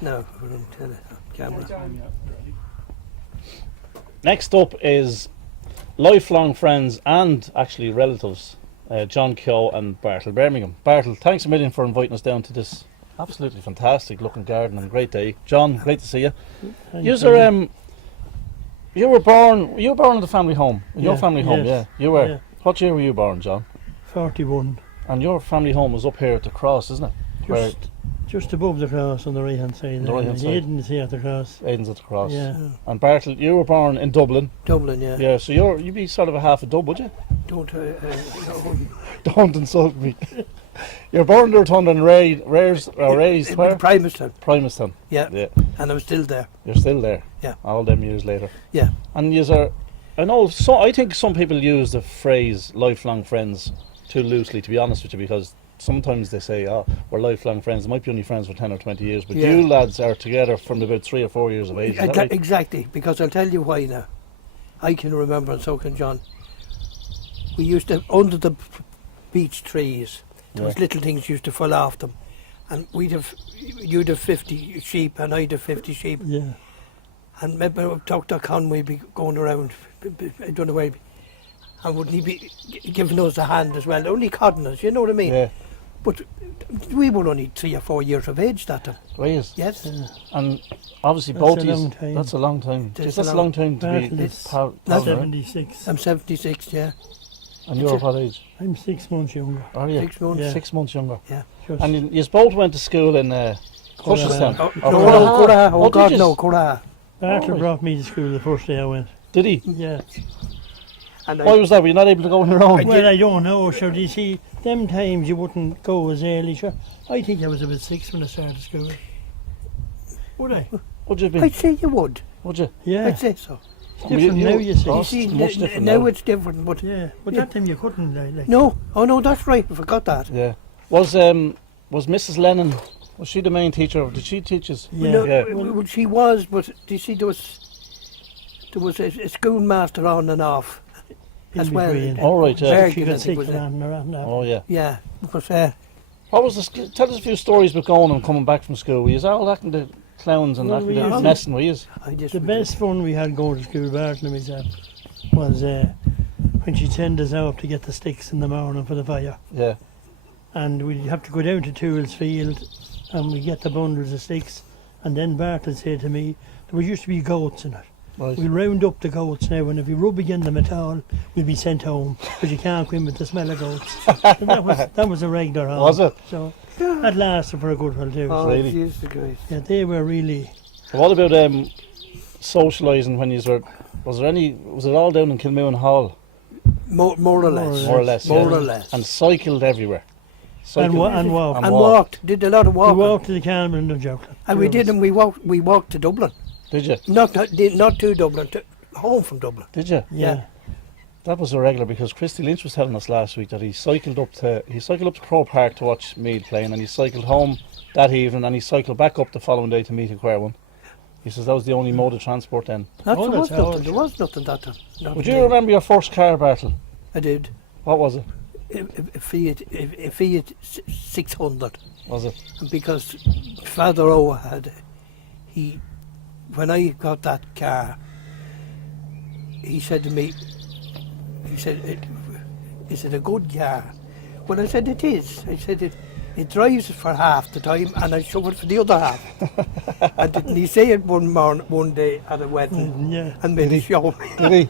No, we're on camera. Next up is lifelong friends and actually relatives, John Keogh and Bartle Birmingham. Bartle, thanks a million for inviting us down to this absolutely fantastic looking garden and great day. John, great to see you. You were born in the family home. In your family home, yes. yeah. You were. Yeah. What year were you born, John? 41. And your family home was up here at the cross, isn't it? Just above the cross on the right hand side. The right-hand side. Aiden's here at the cross. Aiden's at the cross. Yeah. And Bartle, you were born in Dublin. Dublin, yeah. Yeah, so you'd be sort of a half a dub, would you? Don't Don't insult me. You're born in the Rotunda and raised where? Primestown. Primestown. Yeah. Yeah. And I'm still there. You're still there. Yeah. All them years later. Yeah. And I think some people use the phrase lifelong friends too loosely, to be honest with you, because sometimes they say, we're lifelong friends. They might be only friends for 10 or 20 years, but you lads are together from about 3 or 4 years of age. Is that right? Exactly, because I'll tell you why now. I can remember, and so can John. We used to, under the beech trees, there was little things used to fall off them. And you'd have 50 sheep and I'd have 50 sheep. Yeah. And maybe Dr. Con would be going around, I don't know where, and wouldn't he be giving us a hand as well, only codding us, you know what I mean? Yeah. But we were only 3 or 4 years of age that time. Right. Yes. Yeah. And obviously That's both a of you, long time. that's a long time. That's That's a a long time to be Bartle's pal, 76. I'm 76, yeah. And you're what age? I'm 6 months younger. Are you? 6 months. Yeah. 6 months younger. Yeah. Just And you both went to school in Cushestown. Oh, Or no, Curraha? Curraha. Oh, did God, yous? no, Curraha. Bartle right. brought me to school the first day I went. Did he? Yeah. And Why was that? Were you not able to go on your own? Well, I don't know. So do you see, them times you wouldn't go as early. Sure. I think I was about 6 when I started school. Would I? Would you have been? I'd say you would. Would you? Yeah. I'd say so. It's different now, you see. Oh, You it's see, much different now now. it's different, but Yeah. But Yeah. that time you couldn't. Like. no. Oh, no, that's right. I forgot that. Yeah. Was Mrs. Lennon? Was she the main teacher? Did she teach us? Yeah. No, Yeah. well, she was, but you see, there was a schoolmaster on and off In as well. between. All right. Yeah. Very She good, I got think, 6 was it? on around that. Oh yeah. Yeah, because What was the? Tell us a few stories about going and coming back from school. Were you all acting the clowns and Well, acting we the used to- messing? Were you? I just The best fun we had going to school, Bartle and myself, was when she'd send us out to get the sticks in the morning for the fire. Yeah. And we'd have to go down to Toole's field and we'd get the bundles of sticks. And then Bartle said to me, there used to be goats in it. Right. We'll round up the goats now, and if you rub against them at all, we'll be sent home, because you can't go in with the smell of goats. And that was a regular home. Was it? So that lasted for a good while too. Oh, Really? Jesus Christ. Yeah, they were really... So what about socialising when you were? Was it all down in Kilmoon Hall? More or less. More or less. More yeah. or less. And cycled everywhere. And walked. And walked. Did a lot of We walking. walked to the Carmen and the Jockland. And we did, and we walked to Dublin. Did you? Not to Dublin, home from Dublin. Did you? Yeah. That was a regular, because Christy Lynch was telling us last week that he cycled up to Crow Park to watch Meath playing, and he cycled home that evening, and he cycled back up the following day to meet Aquarium. He says that was the only mode of transport then. There Oh, was that's nothing. ours. There was nothing that time. Not Would you then. remember your first car, Bartle? I did. What was it? A Fiat 600. Was it? And because Father O when I got that car, he said to me, is it a good car? Well, I said, it is. I said, it drives for half the time, and I show it for the other half. And didn't he say it one day at a wedding, Yeah. and made a show me? Did he?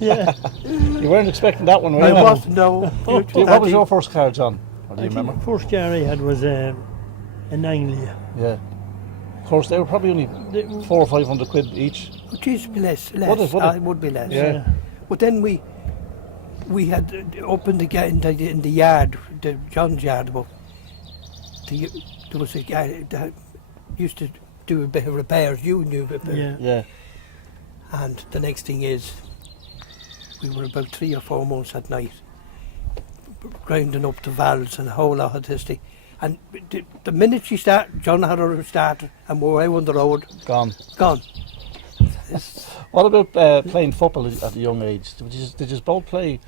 Yeah. You weren't expecting that one, were you? I wasn't, no. What was your first car, John? Or do you I think remember? the first car I had was an Anglia. Yeah. Of course, they were probably only 400 or 500 quid each. It is less. Would it? It would be less. Yeah. But then we had up in the yard, John's yard above. There was a guy that used to do a bit of repairs. You knew a bit. Yeah. Yeah. And the next thing is, we were about 3 or 4 months at night, grinding up the valves and a whole lot of this thing. And the minute she started, John had her started, and we were out on the road. Gone. It's- What about playing football at a young age? Did you both play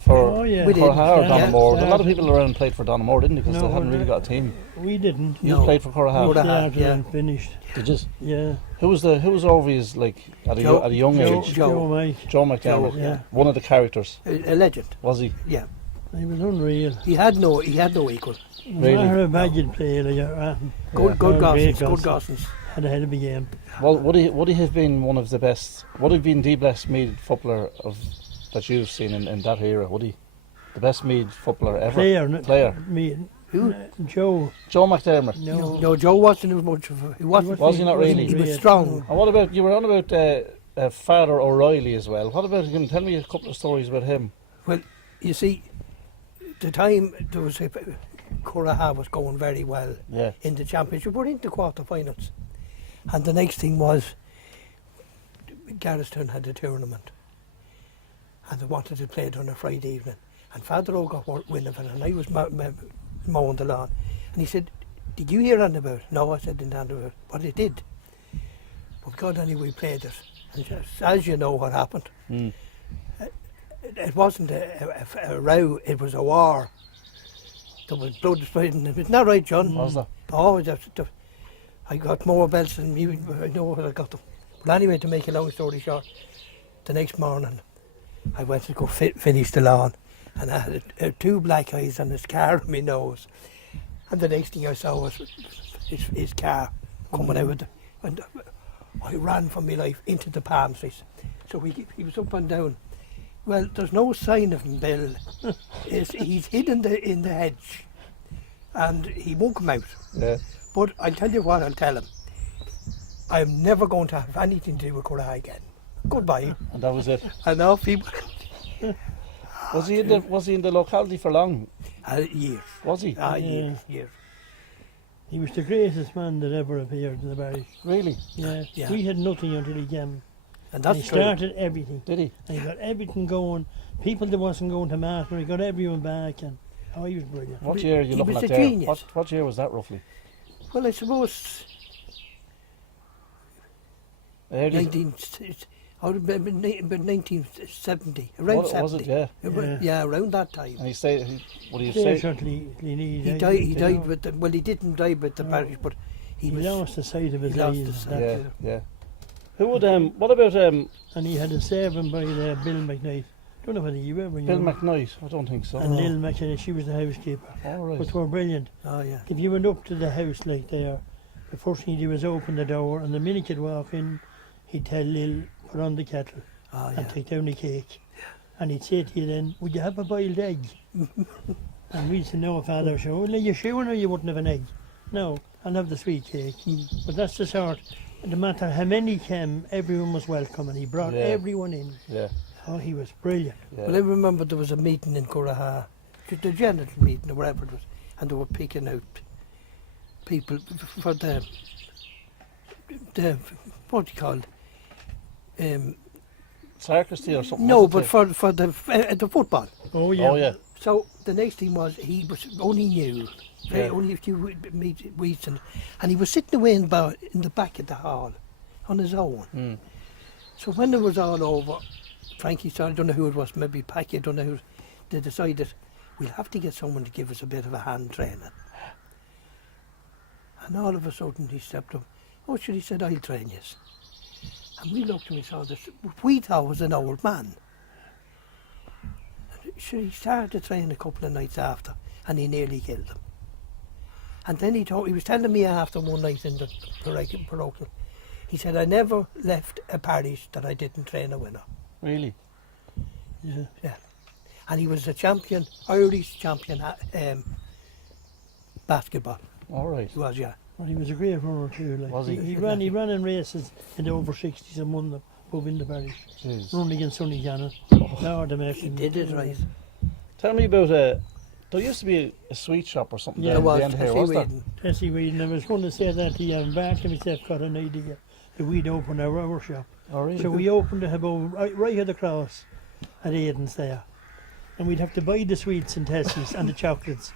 for We did. Curraha or Yeah. Donamore. A lot of people around played for Donamore, didn't they? Because No, they hadn't no. really got a team. We didn't. You No. played for Curraha. Curraha. Started yeah. and finished. Did you? Yeah. Who was Orvy's like at a, Joe- at a young Joe, age? Joe Mike. Joe McDermott. Yeah. One of the characters. A legend. Was he? Yeah. He was unreal. He had no equal. Really? I heard a bad you'd play like Good Yeah, great Gossens. Gossens. Had a hell of a game. Well, would he have been one of the best? Would he have been the best Meath footballer that you've seen in that era? Would he? The best Meath footballer ever? Player. Me. Who? Joe. Joe McDermott. No. Joe wasn't as much of a... He wasn't. Was he not really? He was great. strong. And what about, you were on about Father O'Reilly as well. What about him? Tell me a couple of stories about him. Well, you see, the time there was Curraha was going very well Yeah. in the championship. We're into quarter-finals. And the next thing was Garristown had a tournament. And they wanted to play it on a Friday evening. And Father O got wind of it, and I was mowing the lawn. And he said, "Did you hear anything about it?" No, I said, "Didn't hear about it." But it did. But God, anyway, we played it. And just, as you know what happened, it wasn't a row, it was a war. There was blood spreading. Isn't that right, John? Was that? Oh, I got more belts than you. I know what I got them. But anyway, to make a long story short, the next morning, I went to go finish the lawn, and I had two black eyes and his car on my nose. And the next thing I saw was his car coming out, and I ran for my life into the palm trees. So he was up and down. Well, there's no sign of him, Bill. He's hid in the hedge, and he won't come out. Yeah. But I'll tell you what I'll tell him. I'm never going to have anything to do with Curraha again. Goodbye. And that was it. And now people... Was he in the locality for long? Years. Was he? Years. He was the greatest man that ever appeared in the parish. Really? Yeah. Yeah. We had nothing until he came. And And that's he true. started everything. Did he? And he got everything going. People that wasn't going to Martin, he got everyone back. And he was brilliant. What year are you He looking was at a there? genius. What year was that roughly? Well, I suppose Early? 1970, around Was 70. it? Yeah. Yeah. Around that time. And he stayed. What do you They say? certainly He died with the, well, he didn't die with the No. parish, but He was... lost the sight of his he lost eyes. the sight. That's Yeah, it. yeah. Who would what about And he had a servant by there, Bill McKnight. Don't know whether you ever Bill knew. McKnight? I don't think so. And No. Lil McKnight, she was the housekeeper. All right. But they were brilliant. Oh, yeah. If you went up to the house like there, the first thing he'd do was open the door, and the minute you'd walk in, he'd tell Lil, put on the kettle Oh, and yeah. take down the cake. And he'd say to you then, would you have a boiled egg? And we'd say, no, Father. So, well, are you sure or you wouldn't have an egg? No, I'll have the sweet cake. But that's the sort, no matter how many came, everyone was welcome, and he brought Yeah. everyone in. Yeah. Oh, he was brilliant. Yeah. Well, I remember there was a meeting in Curraha, the genital meeting or whatever it was, and they were picking out people for the what do you call it? Sacristy or something? No, was but it? for the football. Oh, yeah. Oh yeah. So the next thing was he was only new, Yeah. only a few weeks, and he was sitting away in the back of the hall on his own. Mm. So when it was all over, Frankie started, I don't know who it was, maybe Packy, I don't know who, they decided we'll have to get someone to give us a bit of a hand training. And all of a sudden he stepped up. Oh, sure, he said, I'll train you. And we looked and we saw this, we thought was an old man. And sure, he started to train a couple of nights after, and he nearly killed him. And then he was telling me after one night in the parochial, he said, I never left a parish that I didn't train a winner. Really? Yeah. Yeah. And he was a champion, Irish champion basketball. All right. He was, yeah. Well, he was a great runner too. Like. Was he? He ran in races in the over 60s and won them above in the parish. Jeez. Running against Sonny Cannon. Lord have mercy. He did it right. Tell me about there used to be a sweet shop or something Yeah, down There was, the end here, Tessie was there? Whedon. Tessie Whedon. I was going to say that to you, and back to myself got an idea that we'd open our shop. Oh really? So we opened it about right at the cross at Aiden's there. And we'd have to buy the sweets and Tessie's and the chocolates.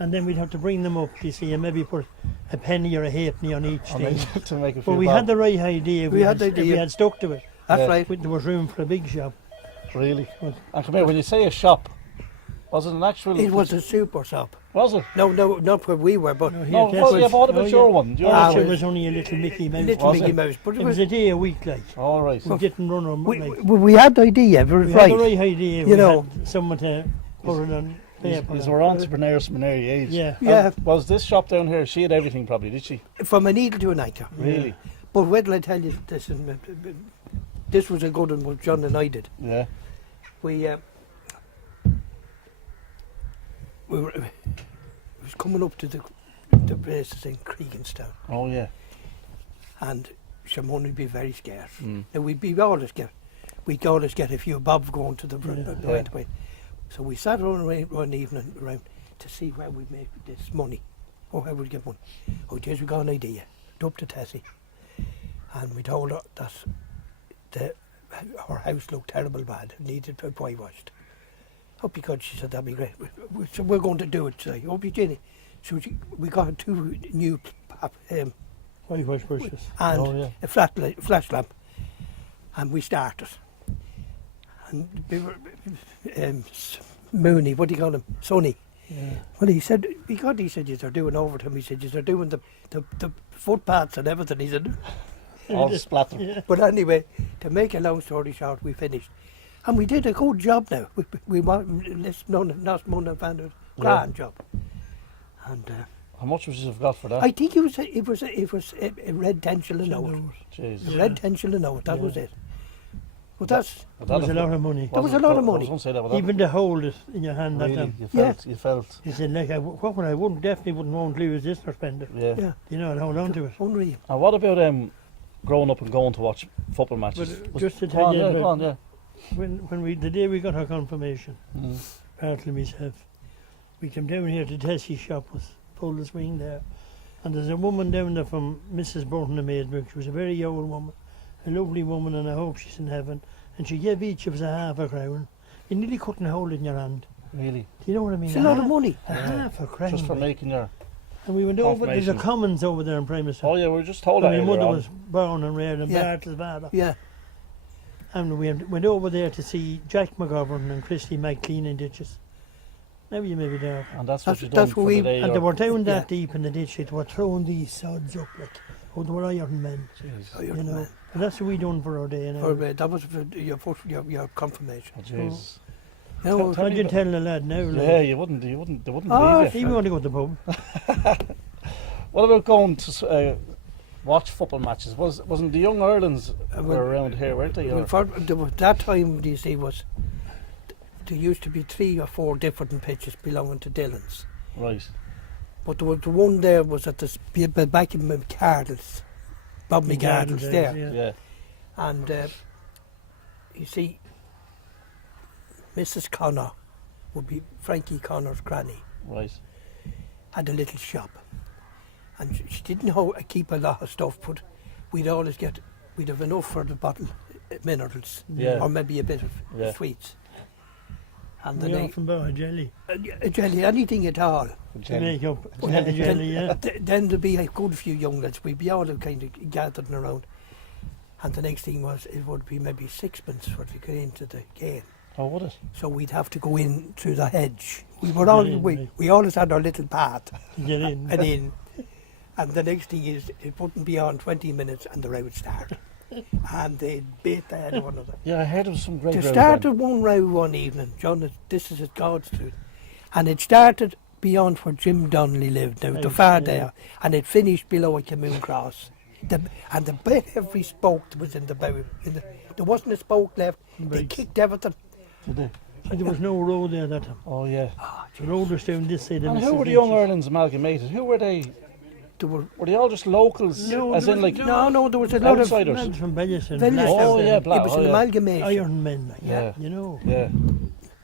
And then we'd have to bring them up, you see, and maybe put a penny or a halfpenny on each I thing. mean, to make a few But we bob. had the right idea. We had the if we idea. had stuck to it. That's Yeah. right. There was room for a big shop. Really? But- And come here, when you say a shop, Was it an actual? It was a super sub. Was it? No, not where we were, but No, No, here, what about your one? Your Ours it was only a little Mickey Mouse. little Was Mickey it? Mouse. But It was a day a week, like. All right. We didn't run on like. we had the idea. It was We right. had the right idea. You We know. had someone to put it on paper. These were entrepreneurs from an early age. Yeah. Yeah. Was this shop down here? She had everything, probably, did she? From a needle to an anchor. Really? But wait till I tell you this. This was a good one. What John and I did. Yeah. We was coming up to the places in Creganstown, Oh yeah. and Shimon would be very scarce. Mm. Now we'd always get a few bobs going to the right way. So we sat around one evening around to see where we'd make this money, or where we'd get money. Oh, geez, we got an idea. Up to Tessie, and we told her that her house looked terrible bad, needed to be whitewashed. Oh, because she said that'd be great. So we're going to do it today. Oh, Jenny. So we got 2 new Whitewash brushes. and Oh, yeah. a flash lamp, and we started. And we were, Mooney, what do you call him? Sonny. Yeah. Well, he said, he said, you're doing overtime. He said, you're doing the footpaths and everything. He said, All splatter. Yeah. but anyway, to make a long story short, we finished. And we did a good job now. We not money found a grand job. And How much would you have got for that? I think it was a red tencel an hour. Jeez. A red tencel an hour, that was it. But that's, But That was a lot of money. That was a lot of money. I was going to say that. But Even to hold it in your hand that really, time. you felt. He said, like, I definitely wouldn't want to lose this or spend it. Yeah. yeah, You know, and hold on to it. unreal. And what about growing up and going to watch football matches? But just to Go tell on, you yeah, about- go on, yeah. The day we got our confirmation, Mm. Bartle and myself, we came down here to Tessie's shop, was pulled the swing there, and there's a woman down there from Mrs. Burton of Maidbrook. She was a very old woman, a lovely woman, and I hope she's in heaven. And she gave each of us a half a crown. You nearly couldn't hold it in your hand. Really? Do you know what I mean? It's a lot of money. A half a crown. Just for like. making your. And we went over, there's a confirmation. commons over there in Primus. Oh yeah, we were just told And that. my earlier mother on. was born and reared in Yeah. Bartle's father. Yeah, And we went over there to see Jack McGovern and Christy McLean in ditches. Maybe you may be there. And that's what That's- you that's done what for we- the day. And or- they were down that Yeah. deep in the ditch, they were throwing these sods up like, oh, they were iron men, Jeez. you know. And that's what we done for our day. that was for your confirmation. Oh, jeez. You know, Tell me Imagine about- telling a lad now, like, Yeah, they wouldn't Oh, believe he you. want to go to the pub. What about going to watch football matches? Wasn't the young Irelands were around here, weren't they? well, Or- that time, you see, there used to be 3 or 4 different pitches belonging to Dillon's. Right. But the one there was at the back in McCardle's, Bob McCardle's there. Yeah. Yeah. And you see, Mrs. Connor would be Frankie Connor's granny, Right. had a little shop. And she didn't keep a lot of stuff, but we'd have enough for the bottle minerals, Yeah. or maybe a bit of Yeah. sweets. And We then often buy a jelly a jelly, anything at all. to make up Then- a jelly, yeah. Then there'd be a good few young lads. We'd be all kind of gathered around. And the next thing was, it would be maybe 6pence for to get into the game. Oh, would it? So we'd have to go in through the hedge. We always had our little path To get in. and in. And the next thing is, it wouldn't be on 20 minutes and the row would start. And they'd beat the head of one another. Yeah, I heard there was some great. They rows started then. one row one evening, John, this is God's truth. And it started beyond where Jim Donnelly lived, now, the Right, far yeah. there, and it finished below a Camoon Cross. And the bit every spoke that was in the bow. There wasn't a spoke left. They Right. kicked everything. Did they? And there was no road there that time. Oh yeah. The road was down this side. And Mrs. who were the young Lynch's. Irelands amalgamated? Who were they? There were Were they all just locals? No, as there in was- like no, there was a lot outsiders? Men from Bellison. Bellison. Oh, yeah, It was oh, an yeah. amalgamation. Iron men, like, Yeah. you know. Yeah.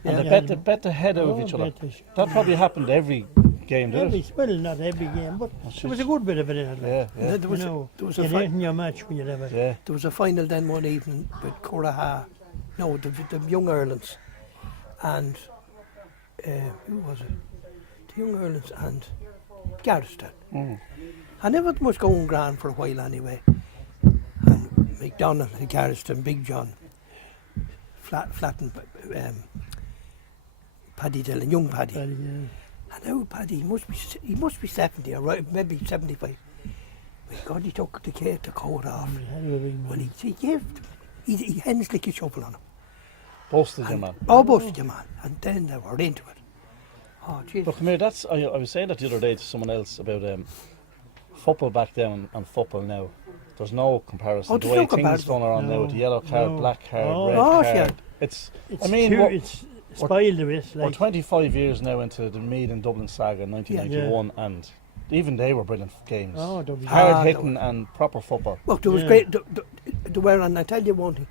Yeah. And Yeah. they bet the head out of Oh, each other. bet they- That probably happened every game, did Every, it? well, not every game, but That's there was a just- good bit of it in it. Like, Yeah, yeah, There was, you know, there was you a didn't your match when you have it. yeah. There was a final then one evening with Coraha, no, the Young Irelands, and who was it? The Young Irelands and Garriston. Mm. And everything was going grand for a while anyway. And McDonald and Garriston, Big John, Flatton, Paddy Dillon, young Paddy. Paddy, yeah. And now Paddy, he must be 70 or right, maybe 75. My God, he took the coat off. When he hands like a shovel on him. Busted you, man. Oh, busted you, man. And then they were into it. Oh, jeez. But come here, I was saying that the other day to someone else about football back then and football now. There's no comparison. Oh, The there's way no things comparison. done are on now with the yellow card, black card, red Oh, card. yeah. It's It's spoiled a bit. we're 25 years now into the Meath and Dublin saga in 1991, and even they were brilliant games. Oh, don't be Hard hitting and proper football. Well, there was great. There were, and I tell you one thing,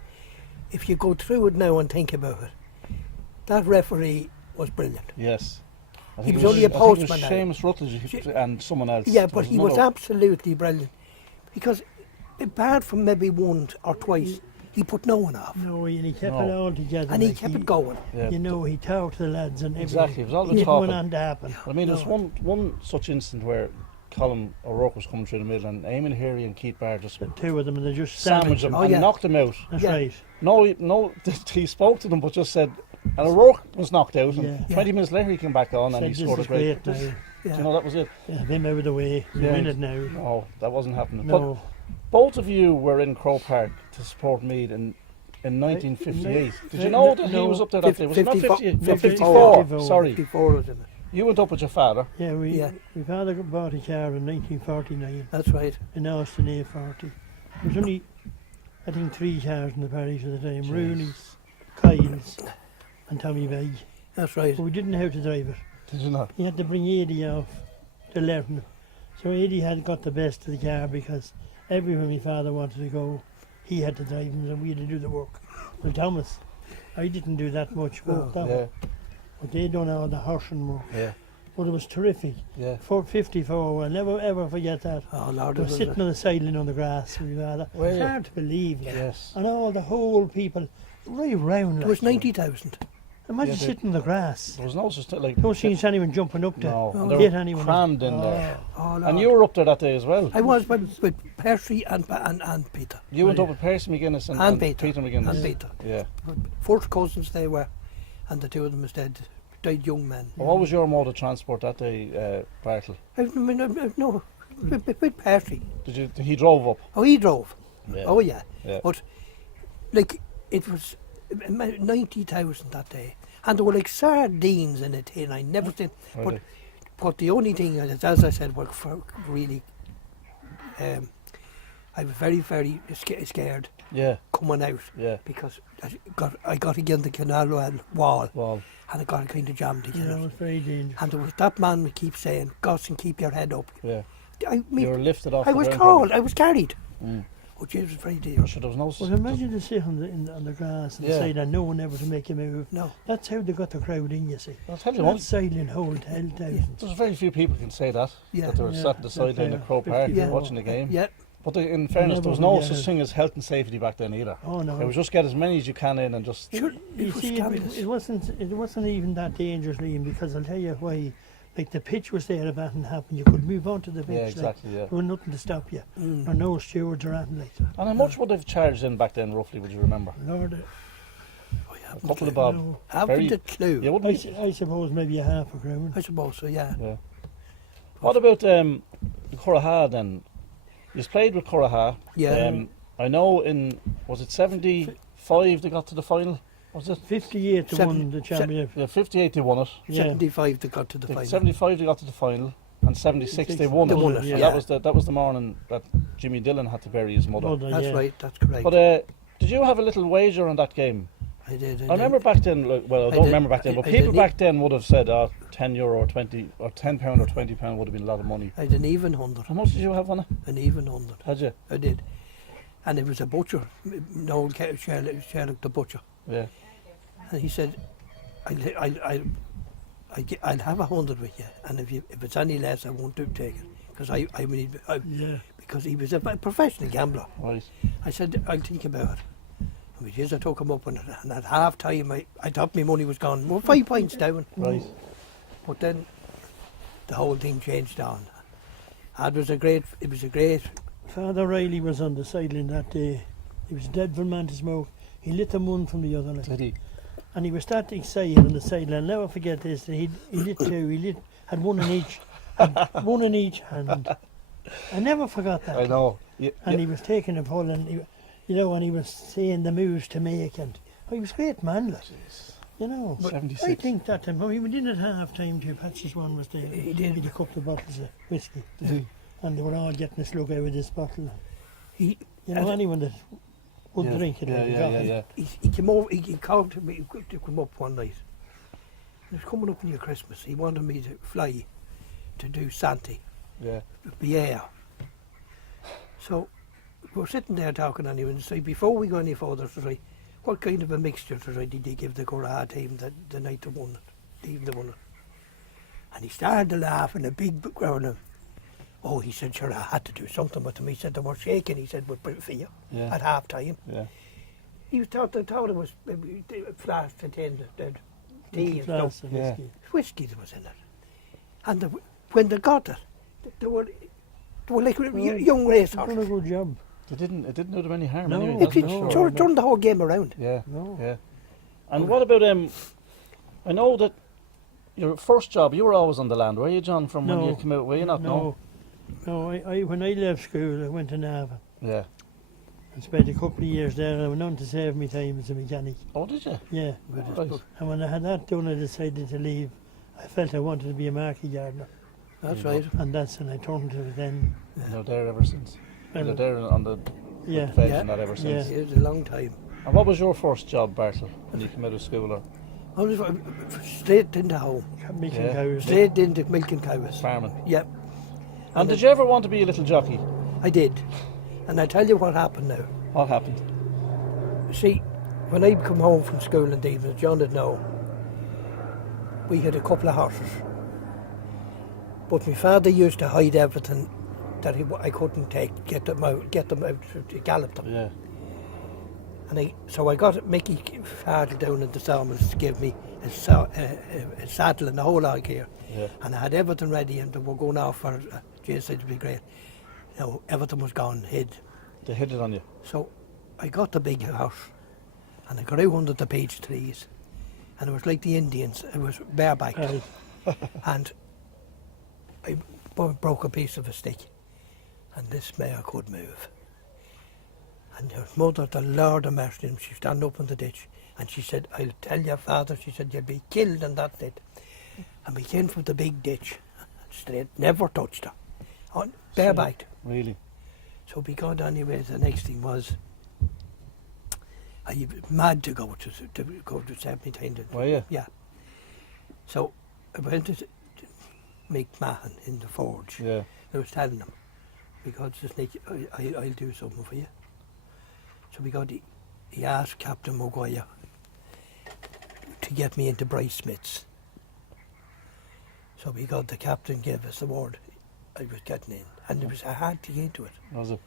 if you go through it now and think about it, that referee was brilliant. Yes. I He think was it only a I think it postman was now. Seamus Rutledge and someone else. Yeah, There but he was another- absolutely brilliant. Because, apart from maybe once or twice, he put no one off. No, and he kept No. it all together. And he like kept it going. Yeah, You know, he talked to the lads and everything. Exactly, it was all the He didn't talking. want on to happen. I mean, there's one such instant where Colin O'Rourke was coming through the middle and Eamon Heary and Keith Barr just The two of them, and they just sandwiched him Oh, and yeah. knocked him out. That's Yeah. right. No, he spoke to them, but just said, and O'Rourke was knocked out, and Yeah. 20 minutes later he came back on and Said, he "This scored a is great. great now." Yeah. You know, that was it. Yeah, him out of the way. We Yeah. win it now. No, that wasn't happening. No. But both of you were in Croke Park to support Meath in 1958. Did you know that he No. was up there that day? Was it not 50? 54. 54. Sorry. Before was in it. You went up with your father. Yeah, Yeah. my father bought a car in 1949 That's right. in Austin A40. There was only, I think, 3 cars in the parish at the time. Jeez. Rooney's, Kyle's and Tommy Begg. That's right. But we didn't know how to drive it. Did you not? He had to bring Eddie off to learn him. So Eddie had got the best of the car because everywhere my father wanted to go, he had to drive him and we had to do the work. Well, Thomas, I didn't do that much work, Yeah, but they done all the horsing work. yeah, But it was terrific. yeah. 454, I'll never ever forget that. Oh, Lord, We it were was sitting on the sideline on the grass with my father. Were It's you? hard to believe. Like. Yes. And all the whole people right round. It was like. 90,000. Imagine Yeah, they- sitting on the grass. There was no such thing like. No seen anyone jumping up to No, and hit they were anyone. crammed in there. Oh, Lord. And you were up there that day as well. I was with Percy and Peter. You went up with Percy McGuinness and And Peter. McGuinness. And Peter. Yeah. First cousins they were, and the two of them was died young men. Well, what was your mode of transport that day, Bartle? No, with Percy. He drove up. Oh, he drove. Yeah. Oh, yeah. Yeah. But, like, it was 90,000 that day. And there were like sardines in a tin. I never seen. Really? But the only thing, as I said, was really, I was very, very scared Yeah. coming out Yeah. because I got against the canal wall Well, and I got kind of jammed You against know, it. it's very dangerous. And there was that man would keep saying, "Gus, and keep your head up." yeah. I mean, You were lifted off. I the was ground, called, I was carried. Mm. Oh, Jesus, it was very I'm dangerous. sure there was no. Well, imagine to sit on the grass and Yeah. say that no one ever to make a move. No. That's how they got the crowd in, you see. I'll tell you That what. sideline hold 10,000. There's very few people can say that. Yeah. That they were Yeah, sat at the sideline yeah, at Croke Park 50 watching the game. Yeah. But in fairness, Never there was no forget such it. thing as health and safety back then either. Oh no. It was just get as many as you can in and just. Sure, You it was see, scandalous. it wasn't even that dangerous, Liam, because I'll tell you why. Like the pitch was there if anything happened, you could move on to the pitch. Yeah, exactly. Yeah. Like, there was nothing to stop you. Mm. Or no stewards or anything like that. And how much would they have charged in back then, roughly? Would you remember? Lord, Oh, yeah, A couple of bob. no. haven't a clue. You wouldn't. I suppose maybe a half a crown. I suppose so, yeah. Yeah. What about Curraha then? You played with Curraha. Yeah. I know was it 75 they got to the final? Was it? 58 to Seven- 1 the championship. Yeah, 58 they won it. Yeah. 75 they got to the They- final. 75 they got to the final, and 76 they won They it. won it, And yeah. that was the morning that Jimmy Dillon had to bury his mother. Mother, That's yeah. right, that's correct. But did you have a little wager on that game? I did. I remember back then. Well, I don't did. remember back then, but I people did. back then would have said, €10 or 20 or £10 or £20 would have been a lot of money. I had an even 100. How much did you have on it? An even 100. Had you? I did. And it was a butcher, Noel Sherlock the butcher. Yeah. And he said, I'll have 100 with you, and if it's any less, I won't take it. Because Yeah. because he was a professional gambler. Right. I said, I'll think about it. And we just took him up, and at half time, I thought my money was gone. Well, 5 points down. Right. But then the whole thing changed on. And it was a great, Father Riley was on the sideline that day. He was dead for man to smoke. He lit them one from the other. Like. Did he? And he was that excited on the sideline. I'll never forget this. He lit two. Had one in each. Had one in each hand. I never forgot that. I know. And he was taking a pull, and and he was saying the moves to make, and he was a great man, like. You know, but 76. I think that time, we didn't have half time to Patsy's one was there. He did. He'd a couple of bottles of whiskey. Mm-hmm. And they were all getting a slug out of this bottle. He, Anyone that would drink it. Yeah. he came over, he called to me to come up one night. It was coming up near Christmas. He wanted me to fly to do Santi, Yeah. Bier. So we were sitting there talking anyway, and so before we go any further, so I, what kind of a mixture did he give the Gora team the night they won it, the evening they won it? And he started to laugh in a big crowd. Oh, he said, sure, I had to do something with them. He said, they were shaking, he said, with fear at half time. Yeah. He was thought it was maybe a flask to tend the tea and Glass stuff. of whiskey. Whiskey that was in it. And when they got it, they were like young They've racehorses. done a good job. It didn't do them any harm No, anyway. It That's for sure. turned the whole game around. Yeah. No. Yeah. And what about I know that your first job, you were always on the land, were you, John, from when No. you came out, were you not? No. I when I left school, I went to Navan Yeah. and spent a couple of years there, and I went on to save my time as a mechanic. Oh, did you? Yeah. Right. And when I had that done, I decided to leave. I felt I wanted to be a market gardener, That's right. and that's when I turned to it then. You're there ever since. Well, You're there on the Yeah. veg Yeah. and that ever since. Yeah. It was a long time. And what was your first job, Bartle, when you came out of school or I was straight into home, Milking Yeah. cows. straight into milking cows. farming? Yep, And did you ever want to be a little jockey? I did. And I tell you what happened now. What happened? See, when I come home from school in the evening, John would know, we had a couple of horses. But my father used to hide everything that I couldn't get them out to gallop them. Yeah. And so I got Mickey Bartle down in the sawmills to give me a saddle and the whole lot here. Yeah. And I had everything ready, and they were going off for JSA to be great. Everything was gone, hid. They hit it on you. So I got the big house, and I got out under the peach trees, and it was like the Indians. It was barebacked, and I broke a piece of a stick, and this mare could move. And her mother, the Lord of mercy, she stand up in the ditch, and she said, "I'll tell your father," she said, "you'll be killed," and that's it. And we came from the big ditch, straight, never touched her, barebacked. Really? So we got anyway. The next thing was, I was mad to go to 17. Were you? Yeah. So I went to make Mahan in the forge. Yeah. I was telling them, because I'll do something for you. So he asked Captain Maguire to get me into Bryce Smith's. So the captain gave us the word. I was getting in, and it was hard to get into it. Was it?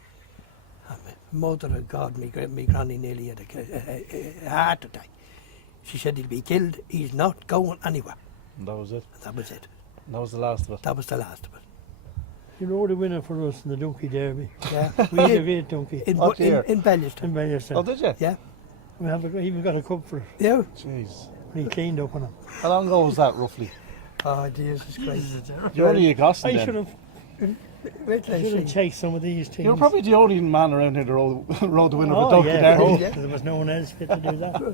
And my mother of God, my granny nearly had a heart attack. She said he'll be killed. He's not going anywhere. And that was it. And that was it. And that was the last of it. That was the last of it. You know the winner for us in the donkey derby. Yeah, We had a great donkey in What year? Bellstown. in Bermingham. Oh, did you? Yeah, We have even got a cup for it. yeah. Jeez. And he cleaned up on him. How long ago was that, roughly? Oh, Jesus Christ. You're only a Gosling I then. should have Wait till I see. checked some of these things. You're probably the only man around here that rode the winner of a Oh, donkey yeah, derby. Yeah. there was no one else fit to do that.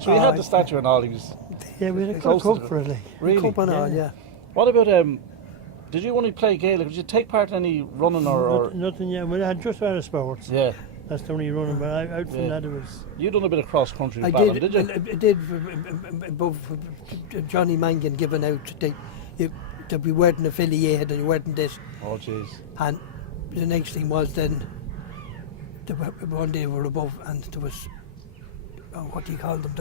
So he had the statue and all. He was Yeah, we had a Close good to cup for it. Like. really. Cup and all, yeah. What about did you only play Gaelic? Did you take part in any running or Nothing yet. Well, I had just out of sports. yeah? That's the only running, but out from Yeah. that it was. You done a bit of cross country I battling, did. did you? Well, I did above Johnny Mangan giving out. That we weren't affiliated and we weren't this. Oh jeez. And the next thing was then, one day we were above and there was, what do you call them,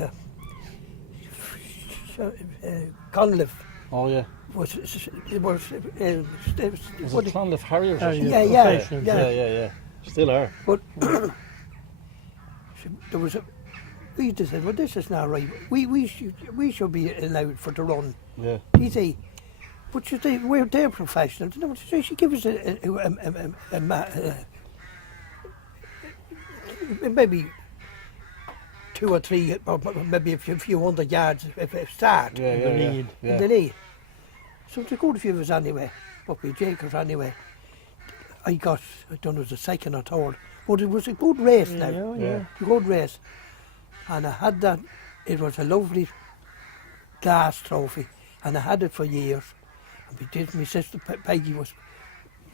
Conliff. Oh yeah. Was Was what it Clonliffe Harriers? or Harriers. something? Yeah, yeah, Professionals. yeah. Yeah. Still are. But there was we just said, well, this is not right. We should be allowed for the run. Yeah. He say, but should they, we're their professionals. No, they should give us maybe 2 or 3, or maybe a few hundred yards if it start Yeah, The yeah, yeah. lead. yeah. in the lead. So it's a good few of us anyway, up with Jacobs anyway. I don't know, it was the second or third, but it was a good race now. Yeah. A good race. And I had that, it was a lovely glass trophy, and I had it for years. And my sister Peggy was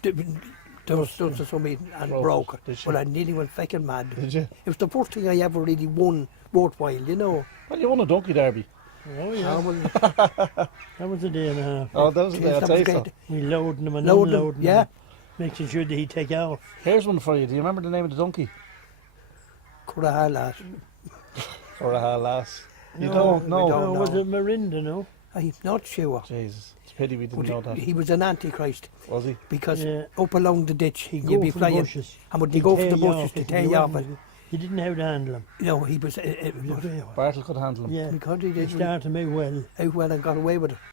doing stunts or something and broke it. Did she? But I nearly went fucking mad. Did you? It was the first thing I ever really won worthwhile, you know. Well, you won a donkey derby. Oh, yeah. Well, That was a day and a half. Oh, that was a day, I'll that tell you was so. great. We loading them and Loading them, unloading yeah. them. Making sure that he take out. Here's one for you. Do you remember the name of the donkey? Curragh last. Or a lass? You No, don't we know? don't. No, no. was it Marinda, no? I'm not sure. Jesus, it's a pity we didn't But know that. he was an antichrist Was he? because Yeah. up along the ditch He'd you'd go be for the flying. bushes. And would He'd you go for tear the you bushes off to if tear you you off went. it? You didn't know how to handle him. You know, he was It was a way. Bartle could handle him. Yeah. because he He did started me well. out well and got away with it.